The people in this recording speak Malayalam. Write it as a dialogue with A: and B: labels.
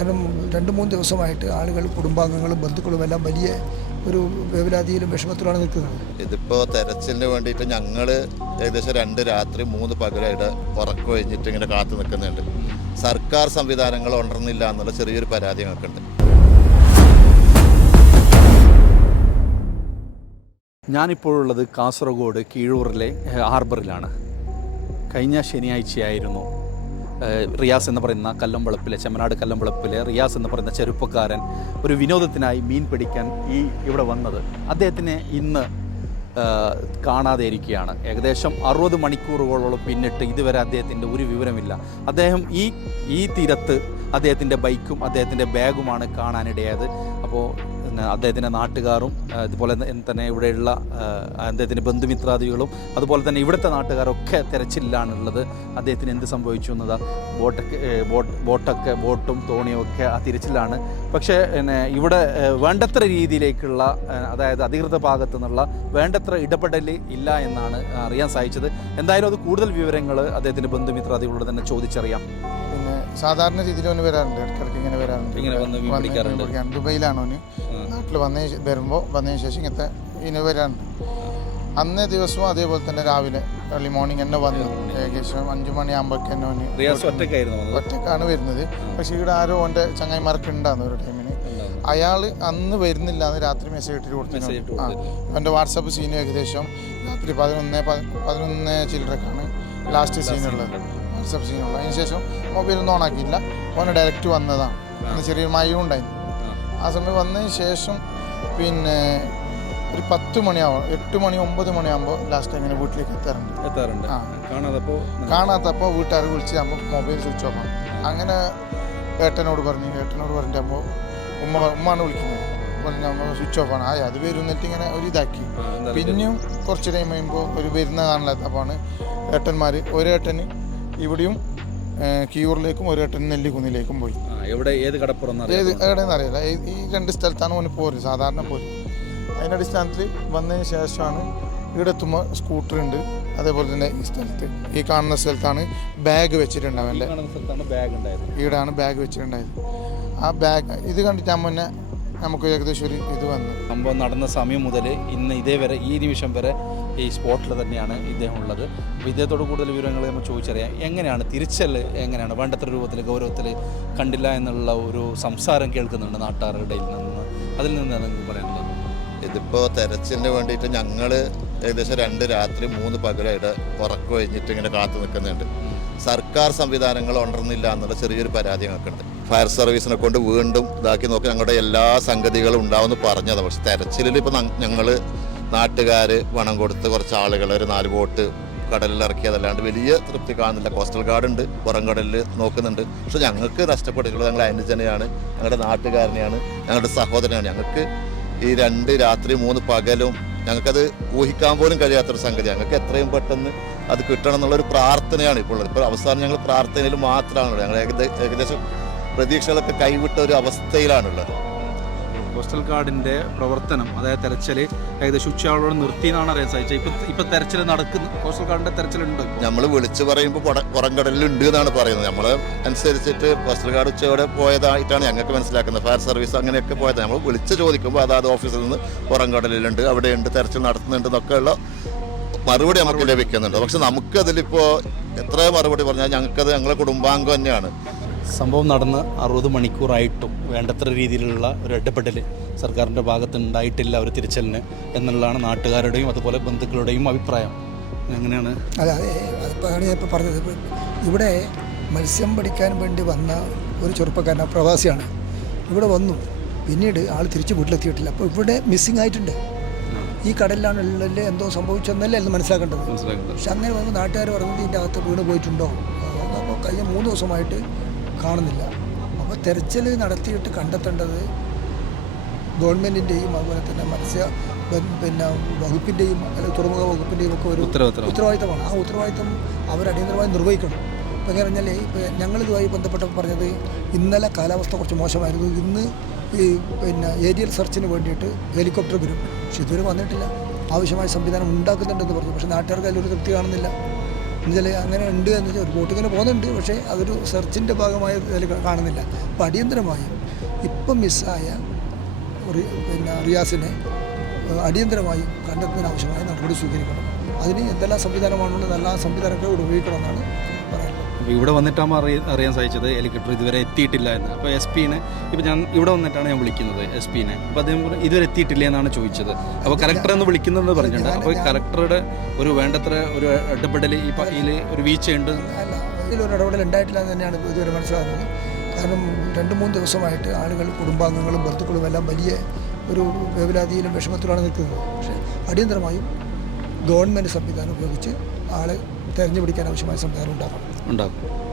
A: കാരണം രണ്ട് മൂന്ന് ദിവസമായിട്ട് ആളുകൾ കുടുംബാംഗങ്ങളും ബന്ധുക്കളും എല്ലാം വലിയ ഒരു വേവലാതിയിലും വിഷമത്തിലാണ് നിൽക്കുന്നത്.
B: ഇതിപ്പോൾ തെരച്ചിലിന് വേണ്ടിയിട്ട് ഞങ്ങൾ ഏകദേശം രണ്ട് രാത്രി മൂന്ന് പകലായിട്ട് ഉറക്കം കഴിഞ്ഞിട്ട് ഇങ്ങനെ കാത്തു നിൽക്കുന്നുണ്ട്. സർക്കാർ സംവിധാനങ്ങൾ ഉണർന്നില്ല എന്നുള്ള ചെറിയൊരു പരാതി ഞങ്ങൾക്കുണ്ട്.
C: ഞാനിപ്പോഴുള്ളത് കാസർഗോഡ് കീഴൂറിലെ ഹാർബറിലാണ്. കഴിഞ്ഞ ശനിയാഴ്ചയായിരുന്നു റിയാസ് എന്ന് പറയുന്ന കല്ലമ്പളപ്പിലെ ചെമ്മനാട് കല്ലമ്പളപ്പിലെ റിയാസ് എന്ന് പറയുന്ന ചെറുപ്പക്കാരൻ ഒരു വിനോദത്തിനായി മീൻ പിടിക്കാൻ ഈ ഇവിടെ വന്നത്. അദ്ദേഹത്തിനെ ഇന്ന് കാണാതെ ഇരിക്കുകയാണ് ഏകദേശം അറുപത് മണിക്കൂറുകളോളം പിന്നിട്ട് ഇതുവരെ അദ്ദേഹത്തിന്റെ ഒരു വിവരമില്ല. അദ്ദേഹം ഈ ഈ തീരത്ത് അദ്ദേഹത്തിന്റെ ബൈക്കും അദ്ദേഹത്തിന്റെ ബാഗുമാണ് കാണാനിടയായത്. അപ്പോൾ അദ്ദേഹത്തിന്റെ നാട്ടുകാരും ഇതുപോലെ തന്നെ- ഇവിടെയുള്ള അദ്ദേഹത്തിന്റെ ബന്ധുമിത്രാദികളും അതുപോലെ തന്നെ ഇവിടുത്തെ നാട്ടുകാരൊക്കെ തിരച്ചിലാണുള്ളത് അദ്ദേഹത്തിന് എന്ത് സംഭവിച്ചു എന്നത് ബോട്ടൊക്കെ ബോട്ട് ബോട്ടൊക്കെ ബോട്ടും തോണിയും ഒക്കെ ആ തിരച്ചിലാണ്. പക്ഷേ പിന്നെ ഇവിടെ വേണ്ടത്ര രീതിയിലേക്കുള്ള അതായത് അധികൃത ഭാഗത്തു നിന്നുള്ള വേണ്ടത്ര ഇടപെടൽ ഇല്ല എന്നാണ് അറിയാൻ സാധിച്ചത്. എന്തായാലും അത് കൂടുതൽ വിവരങ്ങൾ അദ്ദേഹത്തിന്റെ ബന്ധുമിത്രാദികളോട് തന്നെ ചോദിച്ചറിയാം.
D: സാധാരണ രീതിയിൽ അവന് വരാറുണ്ട്. ഇടയ്ക്കിടയ്ക്ക് ഇങ്ങനെ വരാറുണ്ട്.
C: ഇങ്ങനെ വന്ന് മീൻ
D: വന്ന്
C: പിടിക്കാറുണ്ട്.
D: പിടിക്കാറുണ്ട്. ദുബൈയിലാണ് അവന്. നാട്ടിൽ വന്നതിന് ശേ- വരുമ്പോൾ വന്നതിന് ശേഷം ഇങ്ങനത്തെ ഇങ്ങനെ വരാറുണ്ട്. അന്നേ ദിവസവും അതേപോലെ തന്നെ രാവിലെ ഏർലി മോർണിംഗ് തന്നെ വന്നു. ഏകദേശം അഞ്ചു മണിയാകുമ്പോഴേക്ക് തന്നെ
C: റിയാസ് ഒറ്റയ്ക്കായിരുന്നു വന്നത്?
D: ഒറ്റക്കാണ് വരുന്നത്. പക്ഷേ ഇവിടെ ആരോ അവന്റെ ചങ്ങായിമാർക്ക് ഉണ്ടാകുന്ന ഒരു ടൈമിന് അയാൾ അന്ന് വരുന്നില്ല എന്ന് രാത്രി മെസ്സേജ് ഇട്ടിട്ട് കൊടുത്തു ആ. അവന്റെ വാട്സപ്പ് സീനും ഏകദേശം രാത്രി പതിനൊന്ന് പതിനൊന്ന് ചില്ലറക്കാണ് ലാസ്റ്റ് സീനുള്ളത് വാട്സപ്പ് സീൻ അതിന് ശേഷം മൊബൈൽ ഒന്നും ഓണാക്കിയില്ല അവന് ഡയറക്റ്റ് വന്നതാണ്. അന്ന് ചെറിയൊരു മയം ഉണ്ടായിരുന്നു. ആ. സമയം വന്നതിന് ശേഷം പിന്നെ ഒരു പത്ത് മണിയാവും എട്ട് മണി ഒമ്പത് മണിയാകുമ്പോൾ ലാസ്റ്റ് അങ്ങനെ വീട്ടിലേക്ക് എത്താറുണ്ട്.
C: എത്താറുണ്ട്.
D: ആ.
C: കാണാത്തപ്പോൾ
D: കാണാത്തപ്പോൾ വീട്ടുകാർ വിളിച്ച് നമ്മൾ മൊബൈൽ സ്വിച്ച് ഓഫ് ആണ്. അങ്ങനെ ഏട്ടനോട് പറഞ്ഞു ഏട്ടനോട് പറഞ്ഞപ്പോൾ ഉമ്മ ഉമ്മാണ് വിളിക്കുന്നത് പറഞ്ഞ സ്വിച്ച് ഓഫ് ആണ്. ആ അത് വരും എന്നിട്ട് ഇങ്ങനെ ഒരു ഇതാക്കി. പിന്നെയും കുറച്ച് ടൈം കഴിയുമ്പോൾ ഒരു വരുന്ന കാണില്ലാത്തപ്പോഴാണ് ഏട്ടന്മാർ ഒരേട്ടന് ഇവിടെയും കിയൂറിലേക്കും ഒരേട്ടൻ നെല്ലിക്കുന്നിലേക്കും പോയി.
C: എവിടെ ഏത് കടപ്പുറം
D: ഏത് എവിടെയെന്ന് അറിയില്ല. ഈ- രണ്ട് സ്ഥലത്താണ് ഓന് പോര് സാധാരണ പോര്. അതിന്റെ അടിസ്ഥാനത്തിൽ വന്നതിന് ശേഷമാണ് ഇവിടെ എത്തുമ്പോൾ സ്കൂട്ടർ ഉണ്ട്. അതേപോലെ തന്നെ ഈ സ്ഥലത്ത്. ഈ കാണുന്ന സ്ഥലത്താണ് ബാഗ് വെച്ചിട്ടുണ്ട് അവന്റെ
C: സ്ഥലത്താണ് ബാഗ് ഉണ്ടായത്.
D: ഈടാണ് ബാഗ് വെച്ചിട്ടുണ്ടായത്. ആ ബാഗ് ഇത് കണ്ടിട്ട് മുന്നേ നമുക്ക് ഏകദേശം ഒരു ഇത് വന്നു.
C: സംഭവം നടന്ന സമയം മുതൽ ഇന്ന് ഇതേ വരെ ഈ നിമിഷം വരെ ഈ സ്പോട്ടിൽ തന്നെയാണ് ഇദ്ദേഹം ഉള്ളത്. അപ്പോൾ ഇദ്ദേഹത്തോട് കൂടുതൽ വിവരങ്ങൾ നമ്മൾ ചോദിച്ചറിയാം. എങ്ങനെയാണ് തിരിച്ചൽ എങ്ങനെയാണ് വേണ്ടത്ര രൂപത്തിൽ ഗൗരവത്തിൽ കണ്ടില്ല എന്നുള്ള ഒരു സംസാരം കേൾക്കുന്നുണ്ട് നാട്ടുകാരുടെ ഇടയിൽ നിന്ന്. അതിൽ നിന്നാണ് നിങ്ങൾക്ക് പറയാനുള്ളത്?
B: ഇതിപ്പോൾ തെരച്ചിലിന് വേണ്ടിയിട്ട് ഞങ്ങൾ ഏകദേശം രണ്ട് രാത്രി മൂന്ന് പകലായിട്ട് ഉറക്കം കഴിഞ്ഞിട്ട് ഇങ്ങനെ കാത്തു നിൽക്കുന്നുണ്ട്. സർക്കാർ സംവിധാനങ്ങൾ ഉണർന്നില്ല എന്നുള്ള ചെറിയൊരു പരാതി ഞങ്ങൾക്കുണ്ട്. ഫയർ സർവീസിനെ കൊണ്ട് വീണ്ടും ഇതാക്കി നോക്കി ഞങ്ങളുടെ എല്ലാ സംഗതികളും ഉണ്ടാവുമെന്ന് പറഞ്ഞതാണ്. പക്ഷെ തെരച്ചിലിൽ ഇപ്പോൾ ഞങ്ങൾ നാട്ടുകാർ പണം കൊടുത്ത് കുറച്ച് ആളുകൾ ഒരു നാല് ബോട്ട് കടലിൽ ഇറക്കിയതല്ലാണ്ട് വലിയ തൃപ്തി കാണുന്നില്ല. കോസ്റ്റൽ ഗാർഡ് ഉണ്ട് പുറം കടലിൽ നോക്കുന്നുണ്ട്. പക്ഷെ ഞങ്ങൾക്ക് നഷ്ടപ്പെട്ടിട്ടുള്ളത് ഞങ്ങളുടെ അനുജനെയാണ് ഞങ്ങളുടെ നാട്ടുകാരനെയാണ് ഞങ്ങളുടെ സഹോദരനാണ് ഞങ്ങൾക്ക് ഈ രണ്ട് രാത്രി മൂന്ന് പകലും ഞങ്ങൾക്കത് ഊഹിക്കാൻ പോലും കഴിയാത്തൊരു സംഗതി ഞങ്ങൾക്ക് എത്രയും പെട്ടെന്ന് അത് കിട്ടണം എന്നുള്ളൊരു പ്രാർത്ഥനയാണ് ഇപ്പോൾ ഉള്ളത് ഇപ്പോൾ അവസാനം ഞങ്ങൾ പ്രാർത്ഥനയിൽ മാത്രമാണ് ഞങ്ങൾ ഏകദേ- ഏകദേശം പ്രതീക്ഷകളൊക്കെ കൈവിട്ട ഒരു അവസ്ഥയിലാണുള്ളത്.
C: കോസ്റ്റൽ കാർഡിന്റെ പ്രവർത്തനം അതായത് തെരച്ചിൽ ഏകദേശം ഉച്ചയാളോട് നിർത്തി എന്നാണ് അറിയാൻ സാധിച്ചത്. ഇപ്പം ഇപ്പം തെരച്ചിൽ നടക്കുന്ന കോസ്റ്റൽ ഗാർഡിന്റെ തെരച്ചിലുണ്ട്
B: നമ്മൾ വിളിച്ചു പറയുമ്പോൾ പുറ- പുറം കടലിലുണ്ട് എന്നാണ് പറയുന്നത്. നമ്മൾ അനുസരിച്ചിട്ട് കോസ്റ്റൽ ഗാർഡ് ഉച്ചയോടെ പോയതായിട്ടാണ് ഞങ്ങൾക്ക് മനസ്സിലാക്കുന്നത്. ഫയർ സർവീസ് അങ്ങനെയൊക്കെ പോയത്. നമ്മൾ വിളിച്ചു ചോദിക്കുമ്പോൾ അതാത് ഓഫീസിൽ നിന്ന് പുറം കടലിലുണ്ട് അവിടെയുണ്ട് തെരച്ചിൽ നടത്തുന്നുണ്ട് എന്നൊക്കെയുള്ള മറുപടി നമുക്ക് ലഭിക്കുന്നുണ്ട്. പക്ഷെ നമുക്കതിലിപ്പോൾ എത്ര മറുപടി പറഞ്ഞാൽ ഞങ്ങൾക്കത് ഞങ്ങളുടെ കുടുംബാംഗം തന്നെയാണ്.
C: സംഭവം നടന്ന് അറുപത് മണിക്കൂറായിട്ടും വേണ്ടത്ര രീതിയിലുള്ള ഒരു ഇടപെടൽ സർക്കാരിന്റെ ഭാഗത്ത് ഉണ്ടായിട്ടില്ല ഒരു തിരിച്ചലിന് എന്നുള്ളതാണ് നാട്ടുകാരുടെയും അതുപോലെ ബന്ധുക്കളുടെയും അഭിപ്രായം. എങ്ങനെയാണ്?
A: അതെ അതെ അതിപ്പോഴാണ് ഞാൻ ഇപ്പോൾ പറഞ്ഞത്. ഇവിടെ മത്സ്യം പഠിക്കാൻ വേണ്ടി വന്ന ഒരു ചെറുപ്പക്കാരൻ പ്രവാസിയാണ്. ഇവിടെ വന്നു. പിന്നീട് ആൾ തിരിച്ച് വീട്ടിലെത്തിയിട്ടില്ല. അപ്പോൾ ഇവിടെ മിസ്സിംഗ് ആയിട്ടുണ്ട്. ഈ കടലിലാണ് ഉള്ളിൽ എന്തോ സംഭവിച്ചെന്നല്ലേ എന്ന് മനസ്സിലാക്കേണ്ടത്. പക്ഷെ അങ്ങനെ വന്ന് നാട്ടുകാർ പറഞ്ഞത് ഇതിന്റെ അകത്ത് വീണ് പോയിട്ടുണ്ടോ? അപ്പോൾ കഴിഞ്ഞ മൂന്ന് ദിവസമായിട്ട് കാണുന്നില്ല. അപ്പോൾ തെരച്ചിൽ നടത്തിയിട്ട് കണ്ടെത്തേണ്ടത് ഗവൺമെന്റിന്റെയും അതുപോലെ തന്നെ മത്സ്യ പിന്നെ വകുപ്പിന്റെയും അല്ലെങ്കിൽ തുറമുഖ വകുപ്പിന്റെയും ഒക്കെ ഒരു ഉത്തരവാദിത്തമാണ്. ആ ഉത്തരവാദിത്തം അവർ അടിയന്തരമായി നിർവഹിക്കണം. ഇപ്പം എങ്ങനെ പറഞ്ഞാൽ ഇപ്പോൾ ഞങ്ങളിതുമായി ബന്ധപ്പെട്ടപ്പോൾ പറഞ്ഞത് ഇന്നലെ കാലാവസ്ഥ കുറച്ച് മോശമായിരുന്നു. ഇന്ന് ഈ പിന്നെ ഏരിയൽ സെർച്ചിന് വേണ്ടിയിട്ട് ഹെലികോപ്റ്റർ വരും. പക്ഷെ ഇതുവരെ വന്നിട്ടില്ല. ആവശ്യമായ സംവിധാനം ഉണ്ടാക്കുന്നുണ്ടെന്ന് പറഞ്ഞു. പക്ഷേ നാട്ടുകാർക്ക് അതിലൊരു തൃപ്തി കാണുന്നില്ല. എന്നുവെച്ചാൽ അങ്ങനെ ഉണ്ട് എന്ന് വെച്ചാൽ റിപ്പോർട്ട് ഇങ്ങനെ പോകുന്നുണ്ട് പക്ഷേ അതൊരു സെർച്ചിന്റെ ഭാഗമായി ഇതിൽ കാണുന്നില്ല. അപ്പോൾ അടിയന്തരമായും ഇപ്പം മിസ്സായ റി- പിന്നെ റിയാസിനെ അടിയന്തരമായും കണ്ടെത്തുന്നതിന് ആവശ്യമായ നടപടി സ്വീകരിക്കണം. അതിന് എന്തെല്ലാം സംവിധാനമാണുള്ളത് എല്ലാ സംവിധാനങ്ങളും ഇവിടെ ഉപയോഗിക്കണമെന്നാണ്
C: അപ്പോൾ ഇവിടെ വന്നിട്ടാകുമ്പോൾ അറിയ അറിയാൻ സാധിച്ചത്. ഹെലികോപ്റ്റർ ഇതുവരെ എത്തിയിട്ടില്ല എന്ന്. അപ്പോൾ എസ് പിന്നെ ഇപ്പോൾ ഞാൻ ഇവിടെ വന്നിട്ടാണ് ഞാൻ വിളിക്കുന്നത് എസ് പിന്നെ അപ്പോൾ അദ്ദേഹം പറഞ്ഞു, ഇതുവരെ എത്തിയിട്ടില്ല എന്നാണ് ചോദിച്ചത്. അപ്പോൾ കലക്ടർ എന്ന് വിളിക്കുന്നതെന്ന് പറഞ്ഞിട്ടുണ്ട്. അപ്പോൾ കലക്ടറുടെ ഒരു വേണ്ടത്ര ഒരു ഇടപെടൽ ഈ ഇതിൽ ഒരു വീഴ്ചയുണ്ട്.
A: ഇതിലൊരു ഇടപെടൽ ഉണ്ടായിട്ടില്ല എന്ന് തന്നെയാണ് ഇതുവരെ മനസ്സിലാകുന്നത്. കാരണം രണ്ട് മൂന്ന് ദിവസമായിട്ട് ആളുകൾ കുടുംബാംഗങ്ങളും ബന്ധുക്കളും എല്ലാം വലിയ ഒരു വേവലാതിയിലും വിഷമത്തിലാണ് നിൽക്കുന്നത്. പക്ഷേ അടിയന്തരമായും ഗവൺമെന്റ് സംവിധാനം ഉപയോഗിച്ച് ആളെ തെരഞ്ഞുപിടിക്കാൻ ആവശ്യമായ സംവിധാനം ഉണ്ടാക്കണം
C: ഉണ്ടാകും.